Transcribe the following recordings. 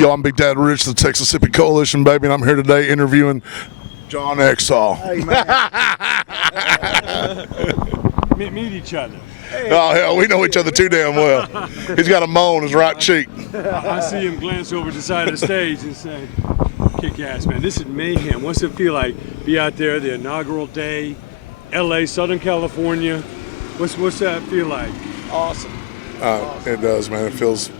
Yo, I'm Big Dad Rich, the Texas Hippie Coalition, baby, and I'm here today interviewing John Exall. Hey, man. Meet each other. Oh, hell, we know each other too damn well. He's got a mole on his right cheek. I see him glance over to the side of the stage and say, kick ass, man. This is mayhem. What's it feel like? Be out there, the inaugural day, LA, Southern California. What's that feel like? Awesome. It does, man. It feels...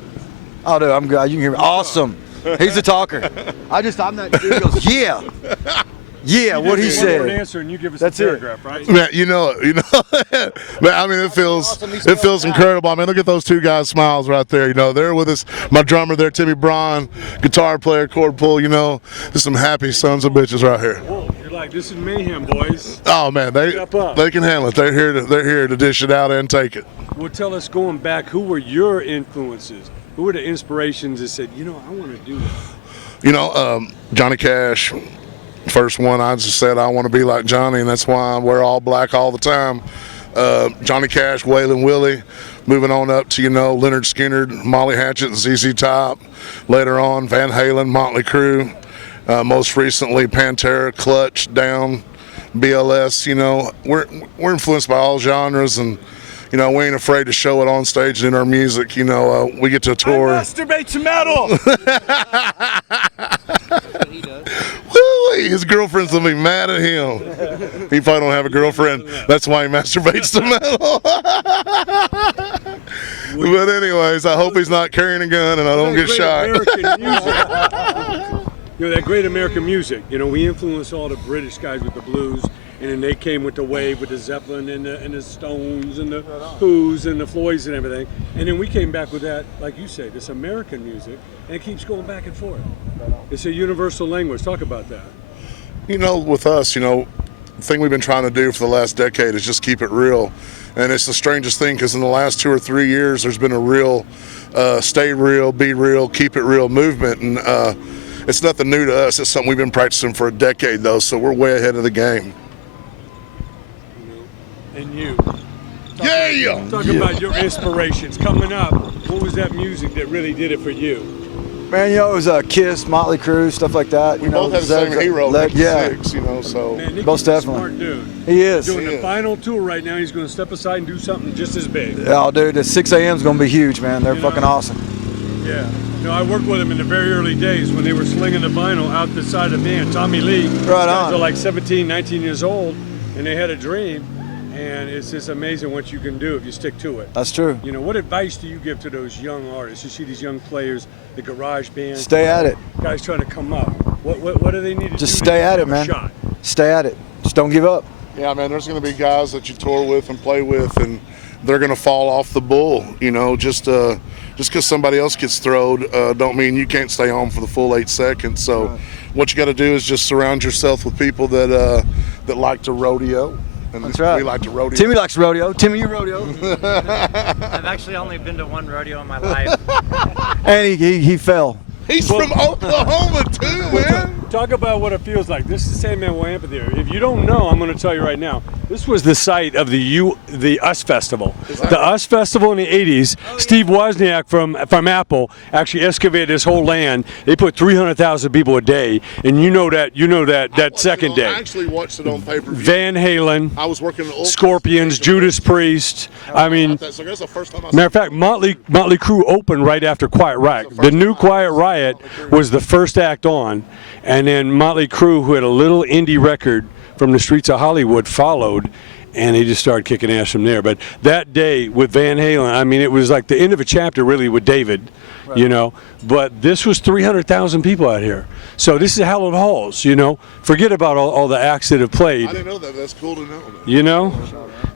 Oh, dude, I'm good. You can hear me. Awesome. He's a talker. I'm not. He goes, yeah. Yeah, what he One word said. answer and you give us That's a it. paragraph, right? Man, you know, man, I mean, it feels incredible. I mean, look at those two guys' smiles right there. You know, they're with us. My drummer there, Timmy Braun, guitar player, chord pull. You know, just some happy sons of bitches right here. Whoa, you're like, this is mayhem, boys. Oh man, they can handle it. They're here to dish it out and take it. Well, tell us, going back, who were your influences? Who were the inspirations that said, you know, I want to do that? You know, Johnny Cash. First one, I just said I want to be like Johnny, and that's why I wear all black all the time. Johnny Cash, Waylon Willie, moving on up to, you know, Leonard Skinner, Molly Hatchet, ZZ Top. Later on, Van Halen, Motley Crue. Most recently, Pantera, Clutch, Down, BLS. You know, we're influenced by all genres, and you know, we ain't afraid to show it on stage and in our music. You know, we get to tour. I masturbate to metal. Woo-wee, his girlfriend's gonna be mad at him. He probably don't have a girlfriend. That's why he masturbates to metal. But anyways, I hope he's not carrying a gun and I don't get shot. You know, that great American music. You know, we influenced all the British guys with the blues, and then they came with the wave with the Zeppelin and the Stones and the Who's and the Floyds and everything. And then we came back with that, like you say, this American music, and it keeps going back and forth. It's a universal language. Talk about that. You know, with us, you know, the thing we've been trying to do for the last decade is just keep it real. And it's the strangest thing, because in the last 2 or 3 years, there's been a real stay real, be real, keep it real movement. And it's nothing new to us. It's something we've been practicing for a decade, though, so we're way ahead of the game. And you. Talk About your inspirations coming up. What was that music that really did it for you? Man, you know, it was Kiss, Motley Crue, stuff like that. We both have the same hero, yeah. you know, so. Man, Nicky's Most a definitely. smart dude. He is. Doing the final tour right now. He's going to step aside and do something just as big. Oh, dude, the 6 a.m. is going to be huge, man. They're You fucking know? awesome. Yeah. You know, I worked with him in the very early days when they were slinging the vinyl out the side of the van. Tommy Lee. Right These guys on. are like 17, 19 years old, and they had a dream. And it's just amazing what you can do if you stick to it. That's true. You know, what advice do you give to those young artists? You see these young players, the garage bands. Stay at it. Guys trying to come up. What do they need to do? Just to stay at have it, a man. shot? Stay at it. Just don't give up. Yeah, man, there's going to be guys that you tour with and play with, and they're going to fall off the bull. You know, just because somebody else gets throwed don't mean you can't stay on for the full 8 seconds. So Right. what you got to do is just surround yourself with people that like to rodeo. And That's right. We like to rodeo. Timmy likes rodeo. Timmy, you rodeo. I've actually only been to one rodeo in my life. And he fell. He's from Oklahoma too, man. Talk about what it feels like. This is Sandman Way Amphitheater. If you don't know, I'm going to tell you right now. This was the site of the US Festival. The US Festival in the 80s. Steve Wozniak from Apple actually excavated this whole land. They put 300,000 people a day, and you know that second day. I actually watched it on pay-per-view. Van Halen, I was working at Scorpions, Judas Priest. I mean, So that's the first time I matter of fact, Motley Crue opened right after Quiet Riot. The new Quiet Riot was the first act on, and then Motley Crue, who had a little indie record from the streets of Hollywood, followed, and he just started kicking ass from there. But that day with Van Halen, I mean, it was like the end of a chapter really with David, you know. But this was 300,000 people out here. So this is hallowed halls, you know. Forget about all the acts that have played. I didn't know that. That's cool to know. You know,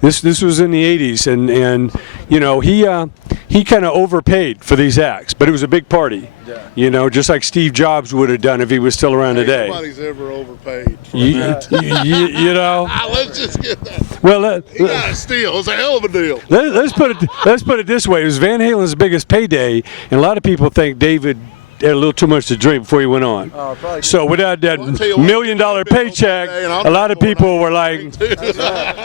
this was in the 80s, and you know, he kind of overpaid for these acts, but it was a big party. Yeah. You know, just like Steve Jobs would have done if he was still around today. Nobody's ever overpaid. For You, that. you know. Let's just get that. Well, He got a steal. It's a hell of a deal. let's put it this way: it was Van Halen's biggest payday, and a lot of people think David had a little too much to drink before he went on. Oh, probably. So without that Well, I'll tell you what, $1 million paycheck, and I'll a lot of tell you people what, were like,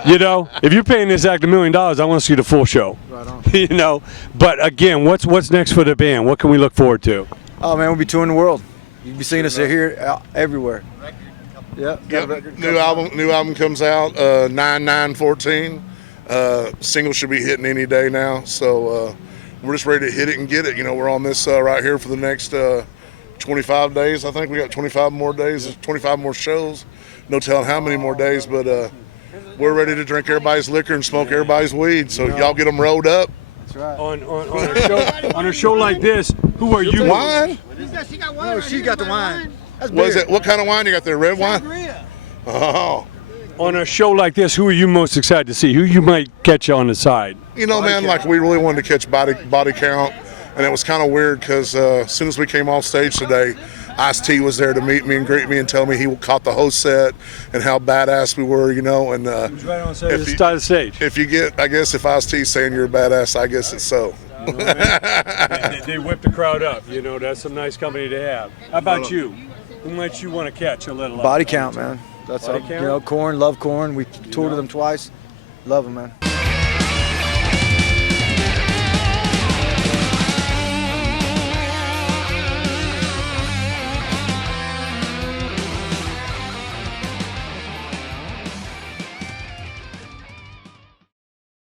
you know, if you're paying this act $1 million, I want to see the full show. Right on. You know, but again, what's next for the band? What can we look forward to? Oh man, we'll be touring the world. You'll be seeing us here, everywhere. Yeah. Yep. New album comes out 9/9/14. Single should be hitting any day now, so we're just ready to hit it and get it. You know, we're on this right here for the next 25 days. I think we got 25 more days, 25 more shows. No telling how many more days, but we're ready to drink everybody's liquor and smoke everybody's weed. So y'all get them rolled up. That's right. On a show like this, who are you? Wine? She got wine. No, right she here, got the red wine. That's What is beer. it? What kind of wine you got there? Red wine? Sangria. Oh. On a show like this, who are you most excited to see? Who you might catch on the side? You know, man, like we really wanted to catch body count, and it was kind of weird because as soon as we came off stage today, Ice-T was there to meet me and greet me and tell me he caught the whole set and how badass we were, you know. And Right on if you- the stage. if you get, I guess if Ice-T's saying you're a badass, I guess it's so. They whip the crowd up. You know, that's some nice company to have. How about you? Who might you want to catch a little? Body count, man. That's Body all. count? You know, Korn, love Korn. We toured with them twice. Love them, man.